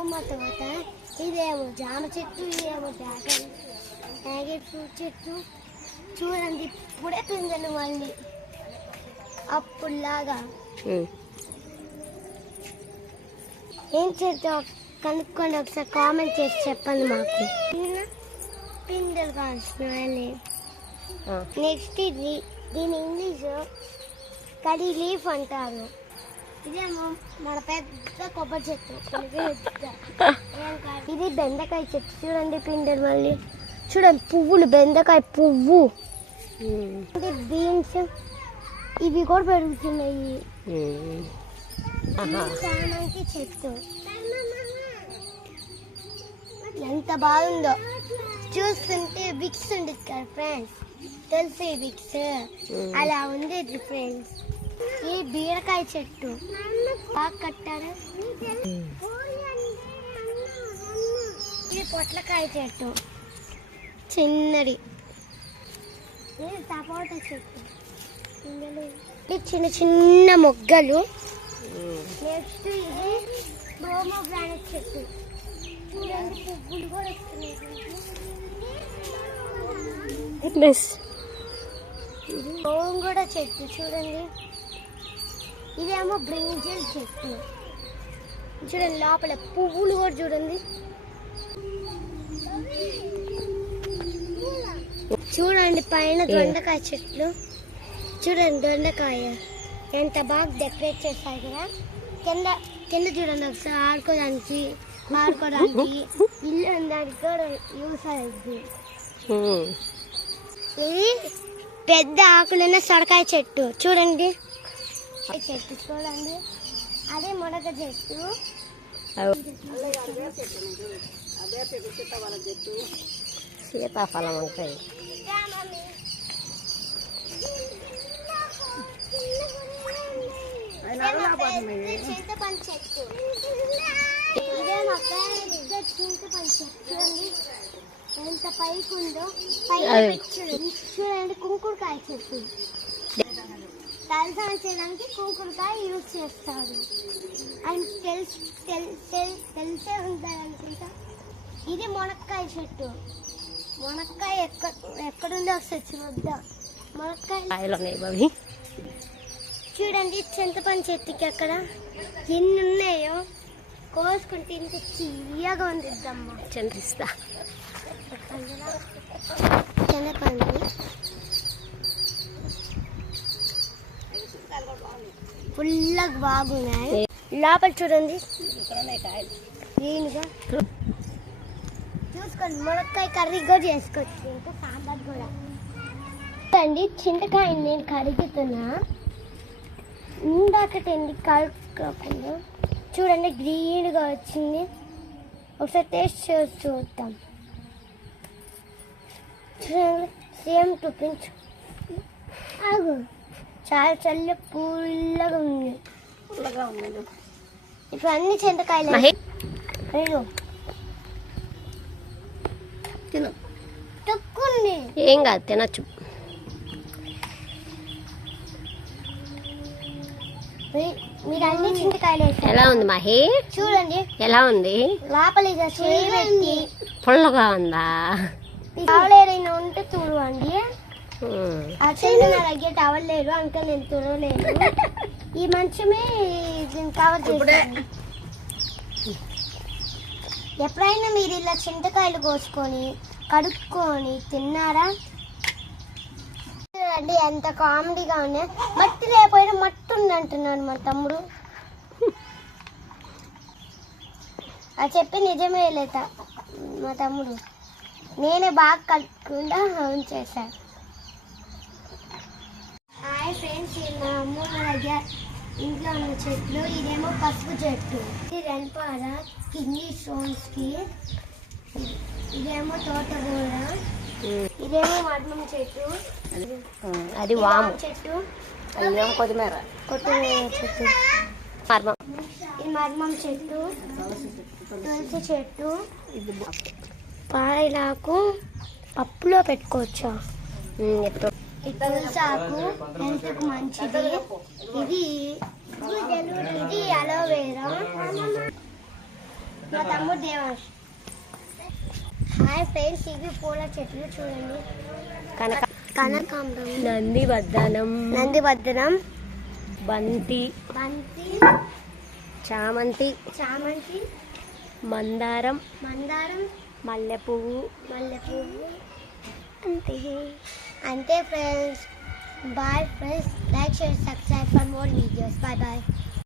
అమ్మమ్మ తోట, ఇదేమో జామ చెట్టు, ఇదేమో డ్రాగన్ ఫ్రూట్ చెట్టు. చూడండి ఇప్పుడే పిందెలు మళ్ళీ అప్పుడులాగా. ఏం చెట్టు కనుక్కోండి, ఒకసారి కామెంట్ చేసి చెప్పండి మాకు. పిందెలు కాల్చున్నాయని. నెక్స్ట్ ఇది, దీని ఇంగ్లీష్ కరీ లీఫ్ అంటారు. ఇదేమో మన పెద్ద కొబ్బరి చెట్టు. ఇది బెండకాయ చెట్టు. చూడండి పిందెలు మళ్ళీ. చూడండి పువ్వులు, బెండకాయ పువ్వు. బీన్స్ ఇవి కూడా పెరుగుతున్నాయి. చామంతి చెట్టు ఎంత బాగుందో చూస్తుంటే. విక్స్ ఉండేది కదా ఫ్రెండ్స్, తెలిసి విక్స్ అలా ఉండేది ఫ్రెండ్స్. ఈ బీరకాయ చెట్టు బాగా కట్టారు. ఇది పొట్లకాయ చెట్టు చిన్నది. ఇది సపోటా చెట్టు, ఇది చిన్న చిన్న మొగ్గలు. నెక్స్ట్ ఇది పోమోగ్రానైట్ చెట్టు. చూడండి పువ్వులు కూడా వస్తున్నాయి. గోంగూర చెట్టు చూడండి. ఇదేమో బ్రింజల్ చెట్టు. చూడండి లోపల పువ్వులు కూడా చూడండి. చూడండి పైన దొండకాయ చెట్లు. చూడండి దొండకాయ ఎంత బాగా డెకరేట్ చేస్తాయి కదా. కింద కింద చూడండి ఒకసారి ఆడుకోవడానికి ఇల్లు అందరికి కూడా యూస్ అయ్యింది. ఇది పెద్ద ఆకులున్న సొరకాయ చెట్టు చూడండి. చెట్టు చూడండి, అదే మునగ చెట్టు. సీతాఫలం ఉంటాయి. చింతపండు చెట్టు. ఇదే మా పెద్ద చింతపండు చెట్టు. చూడండి ఎంత పైకి ఉందో. చూడండి కుంకుడుకాయ చెట్టు. తలసానం చేయడానికి కుంకుడుకాయ యూజ్ చేస్తారు అని తెలిసే ఉంటాయి అనుకుంటా. ఇది మునక్కాయ చెట్టు. మునక్కాయ ఎక్కడుందో ఒకసారి చూద్దాం. మునక్కాయ చూడండి. చింతపండు చెట్టుకి అక్కడ ఎన్ని ఉన్నాయో కోసుకుంటే ఇంత తీయగా ఉండిద్దమ్మా. చంద్రిస్తా చింతపండు ఫుల్గా బాగున్నాయి. లోపల చూడండి గ్రీన్గా. చూసుకోండి మునక్కాయ కర్రీ కూడా చేసుకోవచ్చు, ఇంకా సాంబార్ కూడా. చూడండి చింతకాయని నేను కరుగుతున్నా. ఇందాకటండి కలుపుకోకుండా. చూడండి గ్రీన్గా వచ్చింది. ఒకసారి టేస్ట్ చేసి చూద్దాం. చూడండి సేమ్ చూపించు. ఆగు. చాలా చల్ల పుల్లగా ఉంది. ఇప్పుడు అన్ని చింతకాయలు తక్కువండి. ఏం కాదు తినచ్చు. మీరు అన్ని చింతకాయలు ఎలా ఉంది మహి? చూడండి ఎలా ఉంది. లోపల చేయి పుల్లగా ఉందా? ఎవరైనా ఉంటే చూడండి. అసలు నా దగ్గర టవల్ లేదు అంకల్, నేను తుడవలేదు. ఈ మంచమే కవర్ చేస్తాను. ఎప్పుడైనా మీరు ఇలా చింతకాయలు కోసుకొని కడుక్కొని తిన్నారా? చూడండి ఎంత కామెడీగా ఉన్నాయి. మట్టి లేకపోయినా మట్టి ఉంది అంటున్నాడు మా తమ్ముడు. అది చెప్పి నిజమే లేత మా తమ్ముడు. నేనే బాగా కలుపుకుండా చేశాను. హాయ్ ఫ్రెండ్స్, మా అమ్మమ్మ దగ్గర ఇంట్లో ఉన్న చెట్లు. ఇదేమో పసుపు చెట్టు. ఇది రెంపార కిడ్నీ స్టోన్స్కి. ఇదేమో తోటకూర. ఇదేమో మర్మం చెట్టు. అది వాము చెట్టు. కొత్తిమీర చెట్టు. ఇది మర్మం చెట్టు. తులసి చెట్టు. పాయలాకు పప్పులో పెట్టుకోవచ్చా? ఈ తులసి ఆకు హెల్త్కు మంచిది. ఇది అలోవేరా. మా తమ్ముడు దేవాంశ్. హాయ్ ఫ్రెండ్స్, ఇవి పూల చెట్లు చూడండి. కనక కనకాంబరం, నందివర్ధనం, బంతి, చామంతి, మందారం, మల్లె పువ్వు. అంతే friends. Bye friends. Like, share, subscribe for more videos. Bye bye.